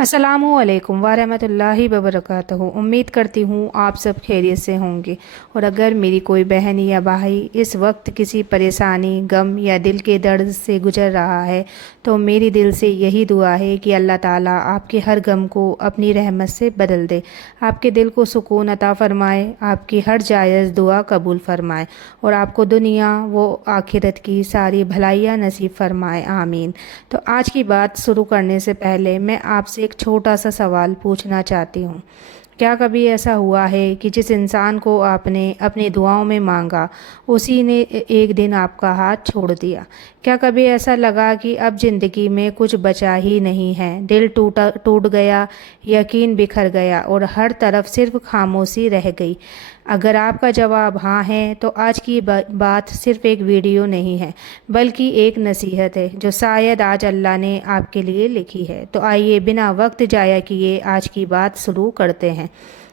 अस्सलामुअलैकुम वरहमतुल्लाहि वबरकातुहू। उम्मीद करती हूँ आप सब खैरियत से होंगे। और अगर मेरी कोई बहन या भाई इस वक्त किसी परेशानी, गम या दिल के दर्द से गुजर रहा है तो मेरी दिल से यही दुआ है कि अल्लाह ताला आपके हर गम को अपनी रहमत से बदल दे, आपके दिल को सुकून अता फ़रमाए, आपकी हर जायज़ दुआ कबूल फ़रमाए और आपको दुनिया व आखिरत की सारी भलाइयाँ नसीब फ़रमाए, आमीन। तो आज की बात शुरू करने से पहले मैं आपसे एक छोटा सा सवाल पूछना चाहती हूँ। क्या कभी ऐसा हुआ है कि जिस इंसान को आपने अपनी दुआओं में मांगा उसी ने एक दिन आपका हाथ छोड़ दिया? क्या कभी ऐसा लगा कि अब ज़िंदगी में कुछ बचा ही नहीं है, दिल टूट गया, यकीन बिखर गया और हर तरफ सिर्फ खामोशी रह गई? अगर आपका जवाब हाँ है तो आज की बात सिर्फ एक वीडियो नहीं है बल्कि एक नसीहत है जो शायद आज अल्लाह ने आपके लिए लिखी है। तो आइए बिना वक्त जाया किए आज की बात शुरू करते हैं।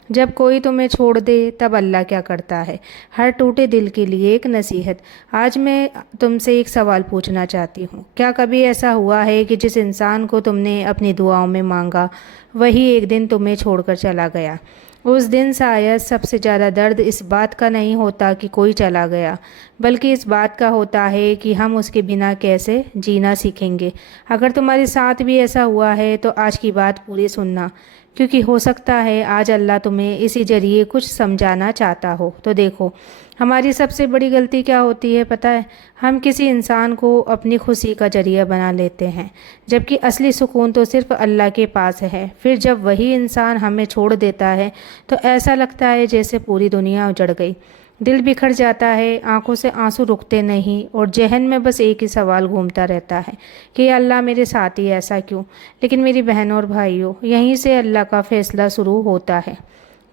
जब कोई तुम्हें छोड़ दे तब अल्लाह क्या करता है? हर टूटे दिल के लिए एक नसीहत। आज मैं तुमसे एक सवाल पूछना चाहती हूँ। क्या कभी ऐसा हुआ है कि जिस इंसान को तुमने अपनी दुआओं में मांगा वही एक दिन तुम्हें छोड़कर चला गया? उस दिन शायद सबसे ज़्यादा दर्द इस बात का नहीं होता कि कोई चला गया, बल्कि इस बात का होता है कि हम उसके बिना कैसे जीना सीखेंगे। अगर तुम्हारे साथ भी ऐसा हुआ है तो आज की बात पूरी सुनना, क्योंकि हो सकता है आज अल्लाह तुम्हें इसी जरिए कुछ समझाना चाहता हो। तो देखो, हमारी सबसे बड़ी गलती क्या होती है पता है? हम किसी इंसान को अपनी खुशी का जरिया बना लेते हैं, जबकि असली सुकून तो सिर्फ अल्लाह के पास है। फिर जब वही इंसान हमें छोड़ देता है तो ऐसा लगता है जैसे पूरी दुनिया उजड़ गई। दिल बिखर जाता है, आंखों से आंसू रुकते नहीं और जहन में बस एक ही सवाल घूमता रहता है कि अल्लाह मेरे साथ ही ऐसा क्यों? लेकिन मेरी बहनों और भाइयों, यहीं से अल्लाह का फ़ैसला शुरू होता है।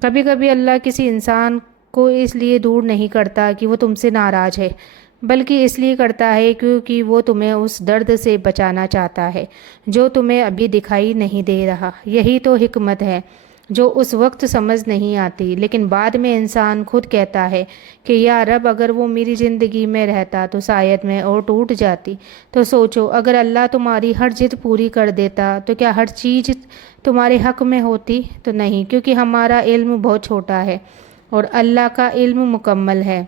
कभी कभी अल्लाह किसी इंसान को इसलिए दूर नहीं करता कि वो तुमसे नाराज़ है, बल्कि इसलिए करता है क्योंकि वो तुम्हें उस दर्द से बचाना चाहता है जो तुम्हें अभी दिखाई नहीं दे रहा। यही तो हिकमत है जो उस वक्त समझ नहीं आती, लेकिन बाद में इंसान खुद कहता है कि यार रब, अगर वो मेरी ज़िंदगी में रहता तो शायद मैं और टूट जाती। तो सोचो, अगर अल्लाह तुम्हारी हर जिद पूरी कर देता तो क्या हर चीज़ तुम्हारे हक में होती? तो नहीं, क्योंकि हमारा इल्म बहुत छोटा है और अल्लाह का इल्म मुकम्मल है।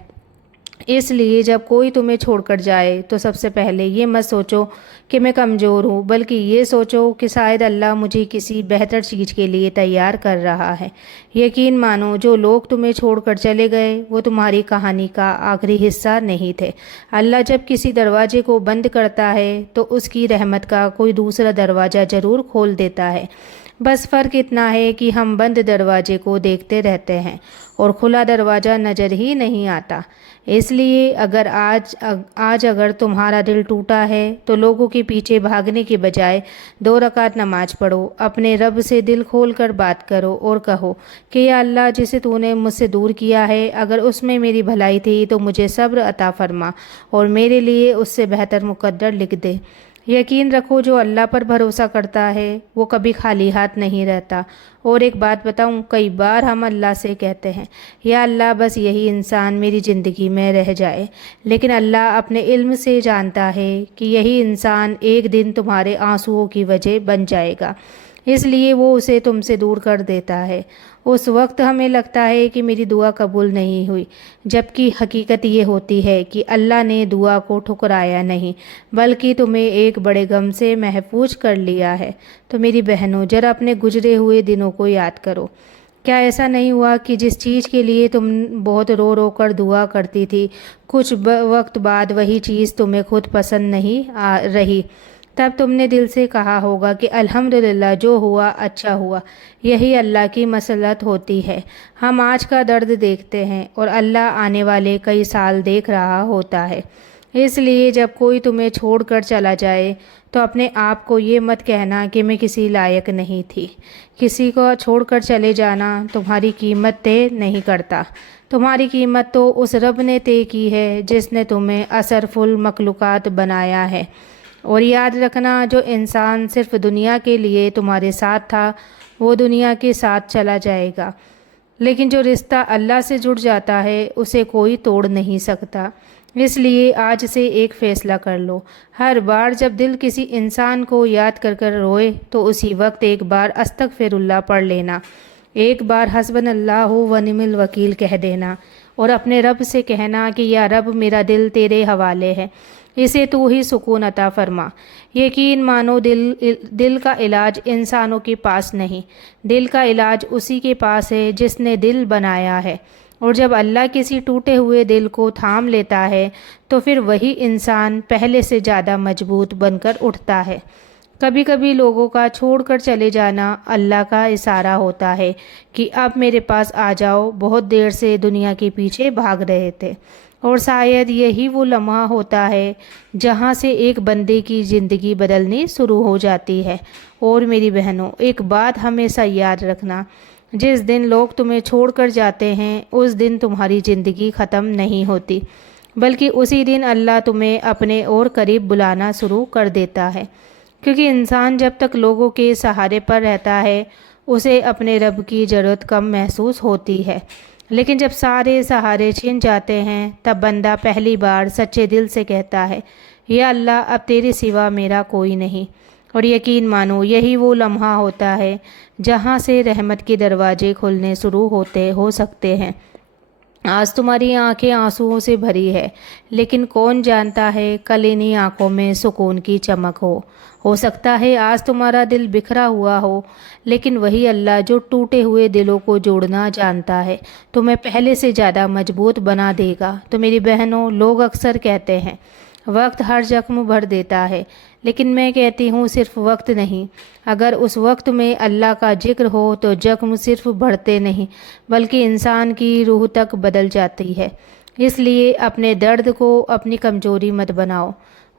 इसलिए जब कोई तुम्हें छोड़कर जाए तो सबसे पहले ये मत सोचो कि मैं कमज़ोर हूँ, बल्कि ये सोचो कि शायद अल्लाह मुझे किसी बेहतर चीज़ के लिए तैयार कर रहा है। यकीन मानो, जो लोग तुम्हें छोड़कर चले गए वो तुम्हारी कहानी का आखिरी हिस्सा नहीं थे। अल्लाह जब किसी दरवाजे को बंद करता है तो उसकी रहमत का कोई दूसरा दरवाज़ा ज़रूर खोल देता है। बस फ़र्क इतना है कि हम बंद दरवाजे को देखते रहते हैं और खुला दरवाज़ा नज़र ही नहीं आता। इसलिए अगर आज अगर तुम्हारा दिल टूटा है तो लोगों के पीछे भागने के बजाय 2 रकात नमाज पढ़ो, अपने रब से दिल खोल कर बात करो और कहो कि या अल्लाह, जिसे तूने मुझसे दूर किया है, अगर उसमें मेरी भलाई थी तो मुझे सब्र अता फरमा और मेरे लिए उससे बेहतर मुकद्दर लिख दे। यकीन रखो, जो अल्लाह पर भरोसा करता है वो कभी खाली हाथ नहीं रहता। और एक बात बताऊं, कई बार हम अल्लाह से कहते हैं या अल्लाह, बस यही इंसान मेरी ज़िंदगी में रह जाए, लेकिन अल्लाह अपने इल्म से जानता है कि यही इंसान एक दिन तुम्हारे आंसुओं की वजह बन जाएगा, इसलिए वो उसे तुमसे दूर कर देता है। उस वक्त हमें लगता है कि मेरी दुआ कबूल नहीं हुई, जबकि हकीकत ये होती है कि अल्लाह ने दुआ को ठुकराया नहीं, बल्कि तुम्हें एक बड़े गम से महफूज कर लिया है। तो मेरी बहनों, जरा अपने गुजरे हुए दिनों को याद करो। क्या ऐसा नहीं हुआ कि जिस चीज़ के लिए तुम बहुत रो रो कर दुआ करती थी, कुछ वक्त बाद वही चीज़ तुम्हें खुद पसंद नहीं आ रही? तब तुमने दिल से कहा होगा कि अल्हम्दुलिल्लाह, जो हुआ अच्छा हुआ। यही अल्लाह की मसलत होती है। हम आज का दर्द देखते हैं और अल्लाह आने वाले कई साल देख रहा होता है। इसलिए जब कोई तुम्हें छोड़कर चला जाए तो अपने आप को ये मत कहना कि मैं किसी लायक नहीं थी। किसी को छोड़कर चले जाना तुम्हारी कीमत तय नहीं करता। तुम्हारी कीमत तो उस रब ने तय की है जिसने तुम्हें असरफुल मखलूक़ात बनाया है। और याद रखना, जो इंसान सिर्फ दुनिया के लिए तुम्हारे साथ था वो दुनिया के साथ चला जाएगा, लेकिन जो रिश्ता अल्लाह से जुड़ जाता है उसे कोई तोड़ नहीं सकता। اس لیے آج سے ایک فیصلہ کر لو، ہر بار جب دل کسی انسان کو یاد کر کر روئے تو اسی وقت ایک بار استغفر اللہ پڑھ لینا، ایک بار حسبنا اللہ و نعم الوکیل کہہ دینا، اور اپنے رب سے کہنا کہ یا رب میرا دل تیرے حوالے ہے، اسے تو ہی سکون عطا فرما۔ یقین مانو دل کا علاج انسانوں کے پاس نہیں، دل کا علاج اسی کے پاس ہے جس نے دل بنایا ہے، اور جب اللہ کسی ٹوٹے ہوئے دل کو تھام لیتا ہے تو پھر وہی انسان پہلے سے زیادہ مضبوط بن کر اٹھتا ہے۔ کبھی کبھی لوگوں کا چھوڑ کر چلے جانا اللہ کا اشارہ ہوتا ہے کہ اب میرے پاس آ جاؤ، بہت دیر سے دنیا کے پیچھے بھاگ رہے تھے، اور شاید یہی وہ لمحہ ہوتا ہے جہاں سے ایک بندے کی زندگی بدلنی شروع ہو جاتی ہے۔ اور میری بہنوں، ایک بات ہمیشہ یاد رکھنا، جس دن لوگ تمہیں چھوڑ کر جاتے ہیں اس دن تمہاری زندگی ختم نہیں ہوتی، بلکہ اسی دن اللہ تمہیں اپنے اور قریب بلانا شروع کر دیتا ہے، کیونکہ انسان جب تک لوگوں کے سہارے پر رہتا ہے اسے اپنے رب کی ضرورت کم محسوس ہوتی ہے، لیکن جب سارے سہارے چھن جاتے ہیں تب بندہ پہلی بار سچے دل سے کہتا ہے یا اللہ اب تیرے سوا میرا کوئی نہیں۔ اور یقین مانو یہی وہ لمحہ ہوتا ہے جہاں سے رحمت کے دروازے کھلنے شروع ہو سکتے ہیں۔ آج تمہاری آنکھیں آنسوؤں سے بھری ہے، لیکن کون جانتا ہے کل انہی آنکھوں میں سکون کی چمک ہو سکتا ہے آج تمہارا دل بکھرا ہوا ہو، لیکن وہی اللہ جو ٹوٹے ہوئے دلوں کو جوڑنا جانتا ہے تمہیں پہلے سے زیادہ مضبوط بنا دے گا۔ تو میری بہنوں، لوگ اکثر کہتے ہیں وقت ہر زخم بھر دیتا ہے، لیکن میں کہتی ہوں صرف وقت نہیں، اگر اس وقت میں اللہ کا ذکر ہو تو زخم صرف بڑھتے نہیں بلکہ انسان کی روح تک بدل جاتی ہے۔ اس لیے اپنے درد کو اپنی کمزوری مت بناؤ،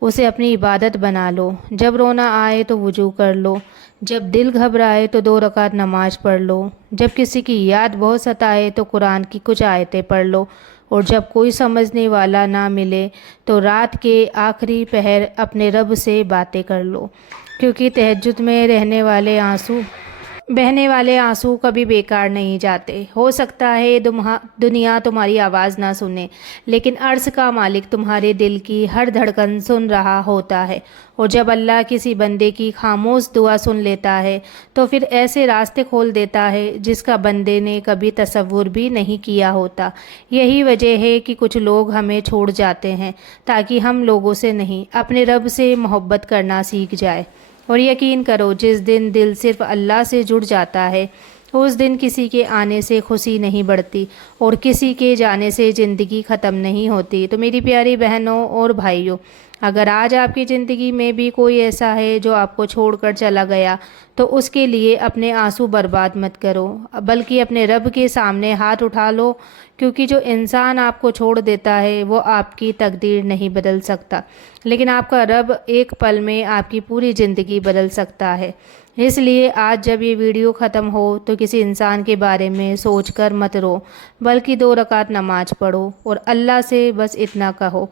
اسے اپنی عبادت بنا لو۔ جب رونا آئے تو وضو کر لو، جب دل گھبرائے تو 2 رکعت نماز پڑھ لو، جب کسی کی یاد بہت ستائے تو قرآن کی کچھ آیتیں پڑھ لو، اور جب کوئی سمجھنے والا نہ ملے تو رات کے آخری پہر اپنے رب سے باتیں کر لو، کیونکہ تہجد میں بہنے والے آنسو کبھی بیکار نہیں جاتے۔ ہو سکتا ہے دنیا تمہاری آواز نہ سنے، لیکن عرش کا مالک تمہارے دل کی ہر دھڑکن سن رہا ہوتا ہے، اور جب اللہ کسی بندے کی خاموش دعا سن لیتا ہے تو پھر ایسے راستے کھول دیتا ہے جس کا بندے نے کبھی تصور بھی نہیں کیا ہوتا۔ یہی وجہ ہے کہ کچھ لوگ ہمیں چھوڑ جاتے ہیں تاکہ ہم لوگوں سے نہیں اپنے رب سے محبت کرنا سیکھ جائے۔ اور یقین کرو جس دن دل صرف اللہ سے جڑ جاتا ہے اس دن کسی کے آنے سے خوشی نہیں بڑھتی اور کسی کے جانے سے زندگی ختم نہیں ہوتی۔ تو میری پیاری بہنوں اور بھائیوں، اگر آج آپ کی زندگی میں بھی کوئی ایسا ہے جو آپ کو چھوڑ کر چلا گیا تو اس کے لیے اپنے آنسو برباد مت کرو، بلکہ اپنے رب کے سامنے ہاتھ اٹھا لو، کیونکہ جو انسان آپ کو چھوڑ دیتا ہے وہ آپ کی تقدیر نہیں بدل سکتا، لیکن آپ کا رب ایک پل میں آپ کی پوری زندگی بدل سکتا ہے۔ اس لیے آج جب یہ ویڈیو ختم ہو تو کسی انسان کے بارے میں سوچ کر مت رو، بلکہ 2 رکعت نماز پڑھو اور اللہ سے بس اتنا کہو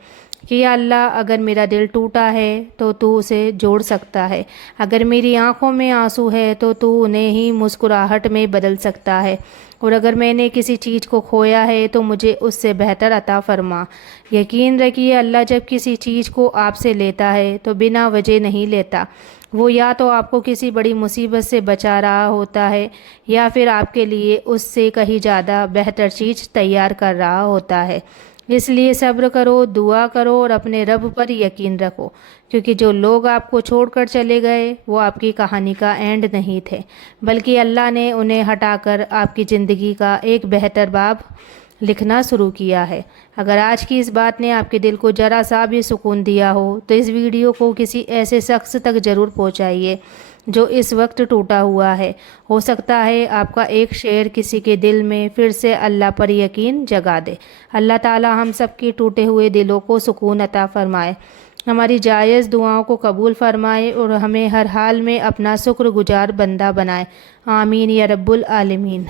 کہ یا اللہ اگر میرا دل ٹوٹا ہے تو تو اسے جوڑ سکتا ہے، اگر میری آنکھوں میں آنسو ہے تو تو انہیں ہی مسکراہٹ میں بدل سکتا ہے، اور اگر میں نے کسی چیز کو کھویا ہے تو مجھے اس سے بہتر عطا فرما۔ یقین رکھیے اللہ جب کسی چیز کو آپ سے لیتا ہے تو بنا وجہ نہیں لیتا، وہ یا تو آپ کو کسی بڑی مصیبت سے بچا رہا ہوتا ہے یا پھر آپ کے لیے اس سے کہیں زیادہ بہتر چیز تیار کر رہا ہوتا ہے۔ اس لیے صبر کرو، دعا کرو اور اپنے رب پر یقین رکھو، کیونکہ جو لوگ آپ کو چھوڑ کر چلے گئے وہ آپ کی کہانی کا اینڈ نہیں تھے، بلکہ اللہ نے انہیں ہٹا کر آپ کی زندگی کا ایک بہتر باب لکھنا شروع کیا ہے۔ اگر آج کی اس بات نے آپ کے دل کو ذرا سا بھی سکون دیا ہو تو اس ویڈیو کو کسی ایسے شخص تک ضرور پہنچائیے جو اس وقت ٹوٹا ہوا ہے۔ ہو سکتا ہے آپ کا ایک شعر کسی کے دل میں پھر سے اللہ پر یقین جگا دے۔ اللہ تعالی ہم سب کے ٹوٹے ہوئے دلوں کو سکون عطا فرمائے، ہماری جائز دعاؤں کو قبول فرمائے اور ہمیں ہر حال میں اپنا شکر گزار بندہ بنائے۔ آمین یا رب العالمین۔